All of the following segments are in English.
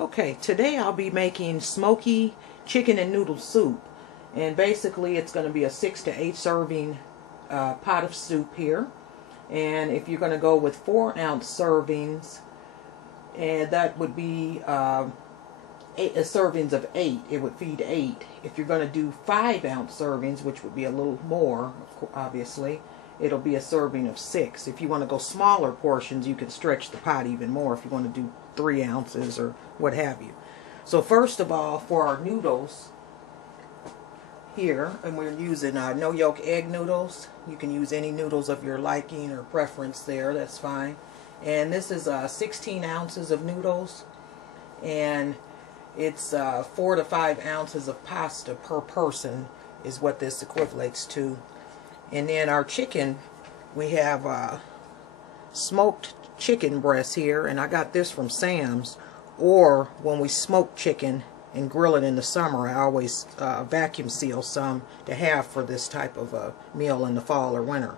Okay, today I'll be making smoky chicken and noodle soup, and basically it's going to be a 6 to 8 serving pot of soup here. And if you're going to go with 4-ounce servings, and that would be servings of 8, it would feed 8. If you're going to do 5-ounce servings, which would be a little more, obviously, it'll be a serving of 6. If you want to go smaller portions, you can stretch the pot even more if you want to do 3 ounces or what have you. So first of all, for our noodles here, and we're using no-yolk egg noodles. You can use any noodles of your liking or preference there, that's fine. And this is 16 ounces of noodles, and it's 4 to 5 ounces of pasta per person is what this equivalates to. And then our chicken, we have smoked chicken breast here, and I got this from Sam's. Or when we smoke chicken and grill it in the summer, I always vacuum seal some to have for this type of a meal in the fall or winter.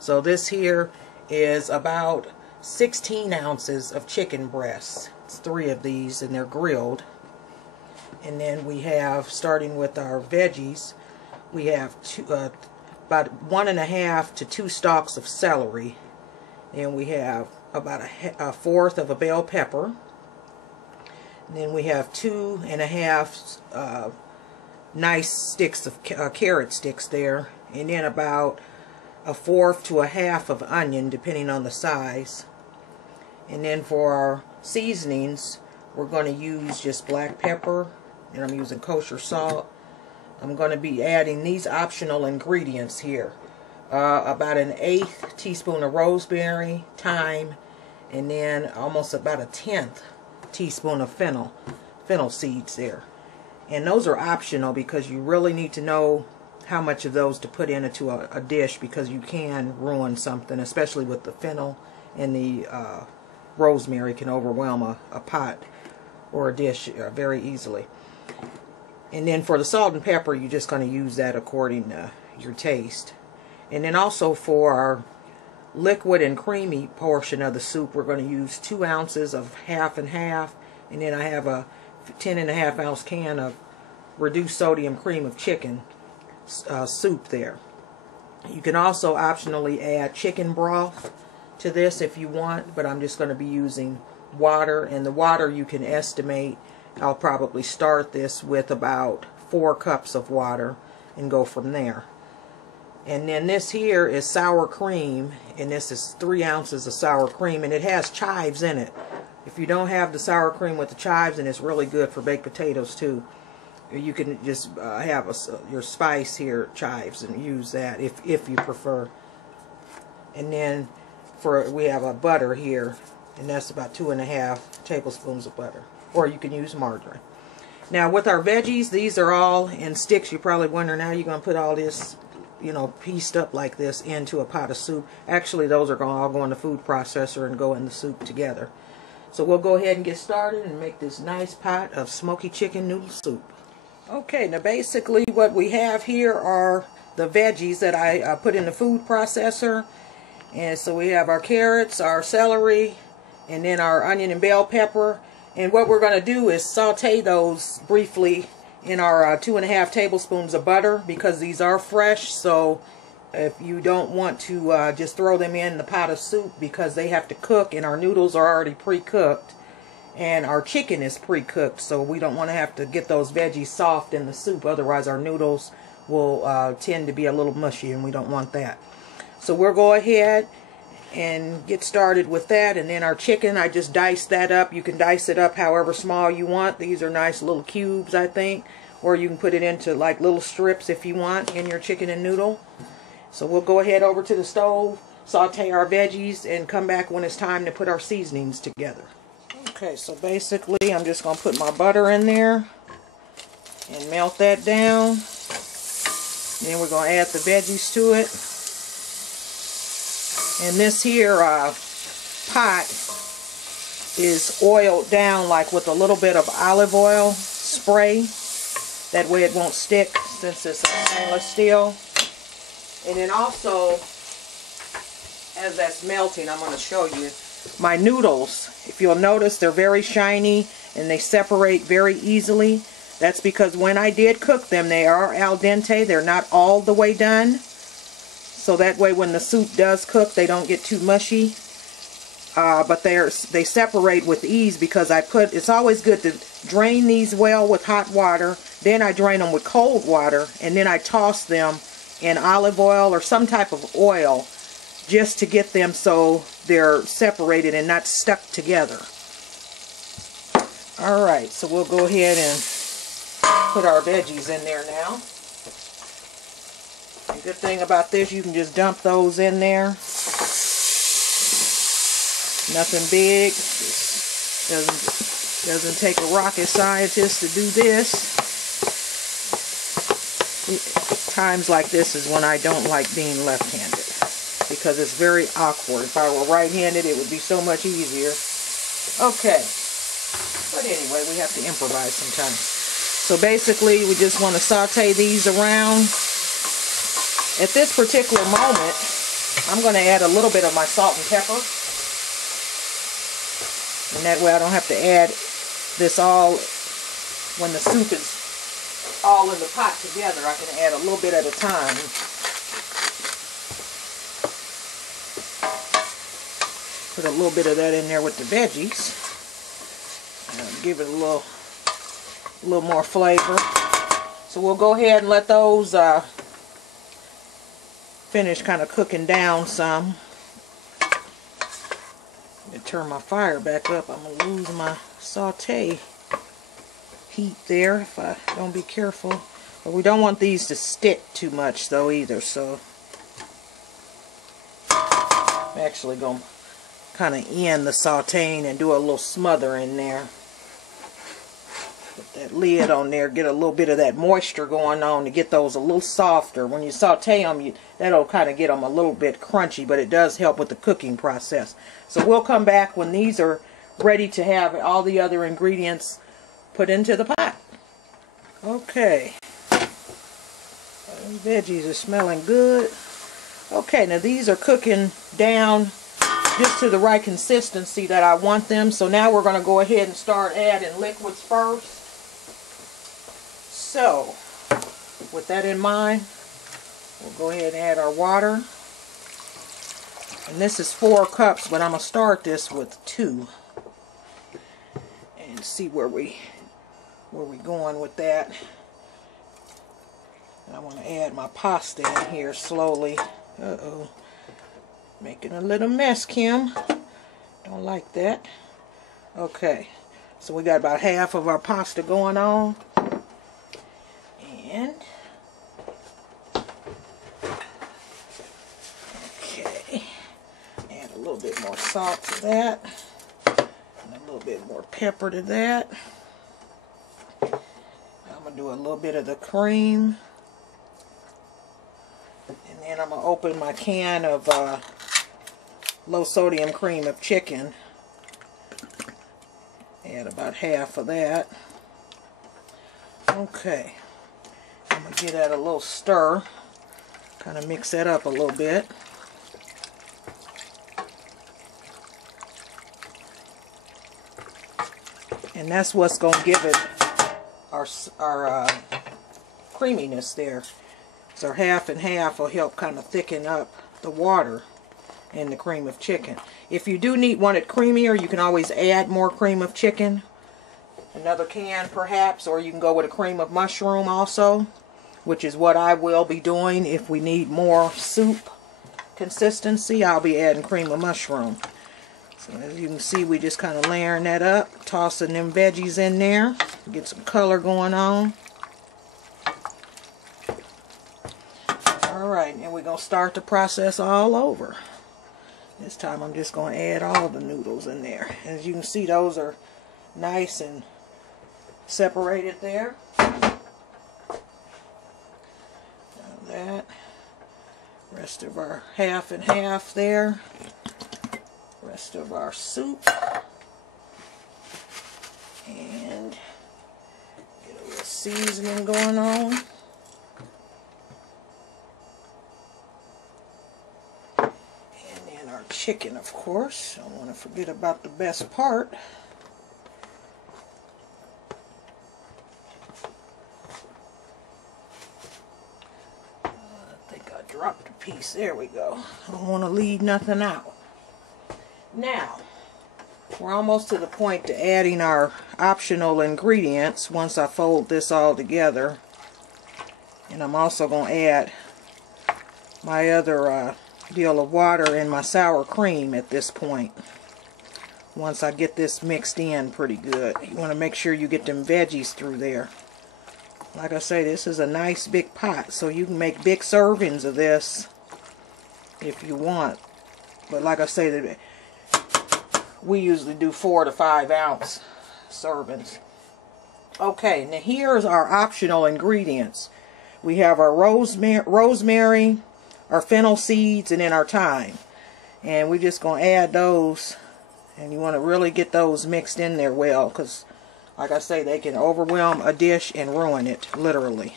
So this here is about 16 ounces of chicken breasts. It's 3 of these, and they're grilled. And then we have, starting with our veggies, we have about 1½ to 2 stalks of celery. And we have about a fourth of a bell pepper. And then we have 2½ nice sticks of carrot sticks there. And then about a fourth to a half of onion, depending on the size. And then for our seasonings, we're going to use just black pepper. And I'm using kosher salt. I'm going to be adding these optional ingredients here. About an 1/8 teaspoon of rosemary, thyme, and then almost about a 1/10 teaspoon of fennel seeds there. And those are optional because you really need to know how much of those to put into a dish, because you can ruin something, especially with the fennel, and the rosemary can overwhelm a pot or a dish very easily. And then for the salt and pepper, you're just going to use that according to your taste. And then also for our liquid and creamy portion of the soup, we're going to use 2 ounces of half and half. And then I have a 10½ ounce can of reduced sodium cream of chicken soup there. You can also optionally add chicken broth to this if you want, but I'm just going to be using water. And the water, you can estimate, I'll probably start this with about 4 cups of water and go from there. And then this here is sour cream, and this is 3 ounces of sour cream, and it has chives in it. If you don't have the sour cream with the chives, and it's really good for baked potatoes too, you can just have your spice here, chives, and use that if you prefer. And then we have a butter here, and that's about 2½ tablespoons of butter. Or you can use margarine. Now with our veggies, these are all in sticks. You're probably wondering how you're going to put all this, pieced up like this into a pot of soup. Actually, those are going to all go in the food processor and go in the soup together. So we'll go ahead and get started and make this nice pot of smoky chicken noodle soup. Okay, now basically what we have here are the veggies that I put in the food processor. And so we have our carrots, our celery, and then our onion and bell pepper. And what we're going to do is saute those briefly in our 2½ tablespoons of butter, because these are fresh. So if you don't want to just throw them in the pot of soup, because they have to cook, and our noodles are already pre-cooked, and our chicken is pre-cooked, so we don't want to have to get those veggies soft in the soup. Otherwise our noodles will tend to be a little mushy, and we don't want that. So we'll go ahead and get started with that. And then our chicken, I just diced that up. You can dice it up however small you want. These are nice little cubes, I think, or you can put it into like little strips if you want in your chicken and noodle. So we'll go ahead over to the stove, saute our veggies, and come back when it's time to put our seasonings together. Okay, so basically I'm just going to put my butter in there and melt that down. Then we're going to add the veggies to it. And this here pot is oiled down like with a little bit of olive oil spray. That way it won't stick, since it's stainless steel. And then also, as that's melting, I'm going to show you my noodles. If you'll notice, they're very shiny and they separate very easily. That's because when I did cook them, they are al dente. They're not all the way done. So that way when the soup does cook, they don't get too mushy. But they separate with ease because it's always good to drain these well with hot water. Then I drain them with cold water, and then I toss them in olive oil or some type of oil just to get them so they're separated and not stuck together. Alright, so we'll go ahead and put our veggies in there now. The good thing about this, you can just dump those in there. Nothing big. Doesn't take a rocket scientist to do this. Times like this is when I don't like being left-handed, because it's very awkward. If I were right-handed, it would be so much easier. Okay. But anyway, we have to improvise sometimes. So basically, we just want to saute these around. At this particular moment, I'm going to add a little bit of my salt and pepper. And that way I don't have to add this all when the soup is all in the pot together. I can add a little bit at a time. Put a little bit of that in there with the veggies. Give it a little more flavor. So we'll go ahead and let those finish kind of cooking down some. Let me turn my fire back up. I'm going to lose my saute heat there if I don't be careful. But we don't want these to stick too much though either. So I'm actually going to kind of end the sauteing and do a little smother in there. Put that lid on there, get a little bit of that moisture going on to get those a little softer. When you saute them, that'll kind of get them a little bit crunchy, but it does help with the cooking process. So we'll come back when these are ready to have all the other ingredients put into the pot. Okay. Those veggies are smelling good. Okay, now these are cooking down just to the right consistency that I want them. So now we're going to go ahead and start adding liquids first. So, with that in mind, we'll go ahead and add our water. And this is 4 cups, but I'm going to start this with 2. And see where we going with that. And I want to add my pasta in here slowly. Uh-oh. Making a little mess, Kim. Don't like that. Okay. So we got about half of our pasta going on. And okay, add a little bit more salt to that, and a little bit more pepper to that. I'm going to do a little bit of the cream, and then I'm going to open my can of low sodium cream of chicken. Add about half of that. Okay. I'm going to give that a little stir, kind of mix that up a little bit. And that's what's going to give it our creaminess there. So half and half will help kind of thicken up the water in the cream of chicken. If you do want it creamier, you can always add more cream of chicken. Another can perhaps, or you can go with a cream of mushroom also, which is what I will be doing. If we need more soup consistency, I'll be adding cream of mushroom. So as you can see, we just kind of layering that up, tossing them veggies in there, get some color going on. Alright, and we're going to start the process all over. This time I'm just going to add all the noodles in there. As you can see, those are nice and separated there. That rest of our half and half there, rest of our soup, and get a little seasoning going on, and then our chicken, of course. Don't want to forget about the best part. dropped a piece. There we go. I don't want to leave nothing out. Now, we're almost to the point to adding our optional ingredients once I fold this all together. And I'm also going to add my other deal of water and my sour cream at this point. Once I get this mixed in pretty good. You want to make sure you get them veggies through there. Like I say, this is a nice big pot, so you can make big servings of this if you want. But like I say, we usually do 4 to 5 ounce servings. Okay, now here's our optional ingredients. We have our rosemary, our fennel seeds, and then our thyme. And we're just going to add those. And you want to really get those mixed in there well, because like I say, they can overwhelm a dish and ruin it, literally.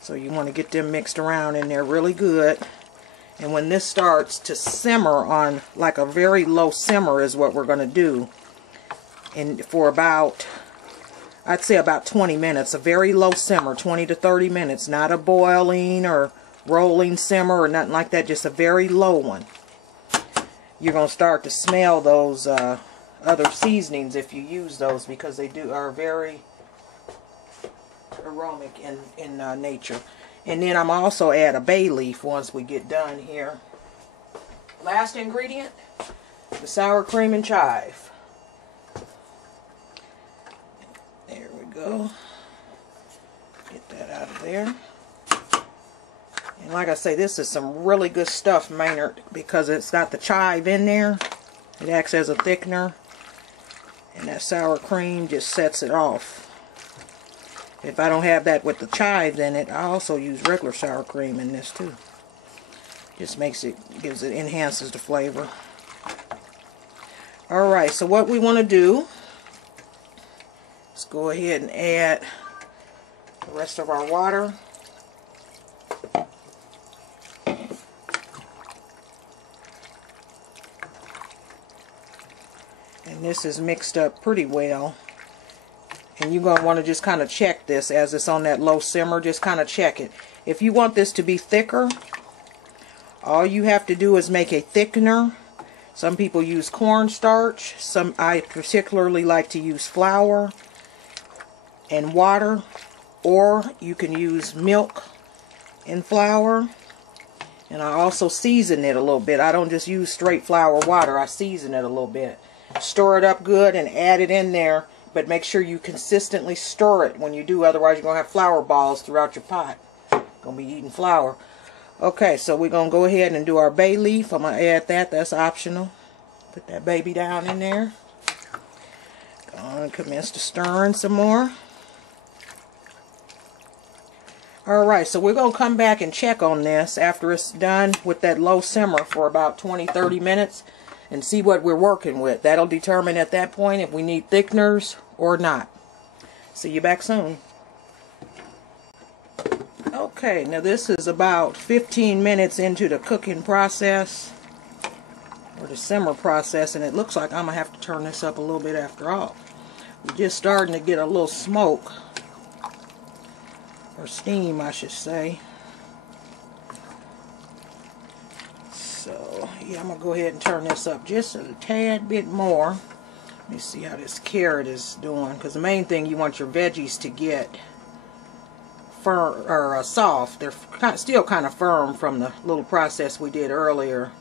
So you want to get them mixed around in there really good. And when this starts to simmer on, like a very low simmer is what we're going to do. And for about, I'd say about 20 minutes, a very low simmer, 20 to 30 minutes. Not a boiling or rolling simmer or nothing like that, just a very low one. You're going to start to smell those other seasonings if you use those, because they are very aromatic in nature. And then I'm also add a bay leaf once we get done here. Last ingredient, the sour cream and chive. There we go. Get that out of there. And like I say, this is some really good stuff, Maynard, because it's got the chive in there. It acts as a thickener. And that sour cream just sets it off. If I don't have that with the chives in it, I also use regular sour cream in this too. Just enhances the flavor. Alright, so what we want to do is go ahead and add the rest of our water. And this is mixed up pretty well. And you're going to want to just kind of check this as it's on that low simmer. Just kind of check it. If you want this to be thicker, all you have to do is make a thickener. Some people use cornstarch. I particularly like to use flour and water. Or you can use milk and flour. And I also season it a little bit. I don't just use straight flour water. I season it a little bit. Stir it up good and add it in there, but make sure you consistently stir it when you do, otherwise you're going to have flour balls throughout your pot. Going to be eating flour. Okay, so we're going to go ahead and do our bay leaf. I'm going to add that. That's optional. Put that baby down in there. Going to commence to stirring some more. Alright, so we're going to come back and check on this after it's done with that low simmer for about 20-30 minutes. And see what we're working with. That'll determine at that point if we need thickeners or not. See you back soon. Okay, now this is about 15 minutes into the cooking process, or the simmer process, and it looks like I'm going to have to turn this up a little bit after all. We're just starting to get a little smoke, or steam I should say. So, yeah, I'm going to go ahead and turn this up just a tad bit more. Let me see how this carrot is doing, because the main thing you want your veggies to get firm, or soft. They're still kind of firm from the little process we did earlier.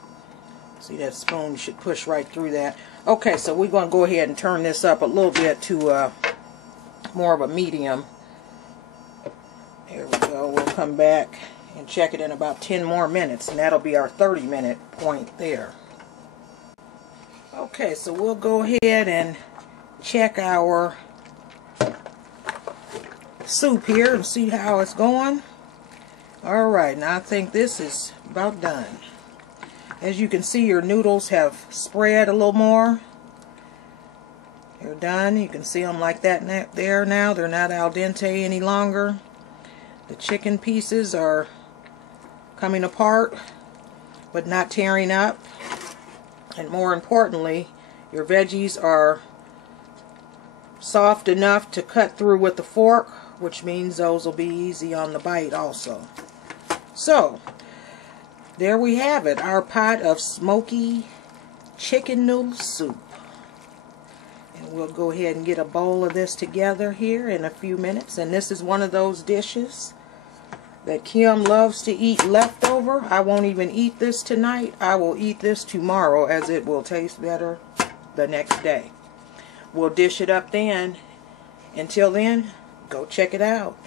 See, that spoon should push right through that. Okay, so we're going to go ahead and turn this up a little bit to more of a medium. There we go. We'll come back and check it in about 10 more minutes, and that'll be our 30-minute point there. Okay, so we'll go ahead and check our soup here and see how it's going. Alright, now I think this is about done. As you can see, your noodles have spread a little more. They're done. You can see them like that there now. They're not al dente any longer. The chicken pieces are coming apart, but not tearing up. And more importantly, your veggies are soft enough to cut through with the fork, which means those will be easy on the bite also. So, there we have it, our pot of smoky chicken noodle soup. And we'll go ahead and get a bowl of this together here in a few minutes. And this is one of those dishes that Kim loves to eat leftover. I won't even eat this tonight. I will eat this tomorrow, as it will taste better the next day. We'll dish it up then. Until then, go check it out.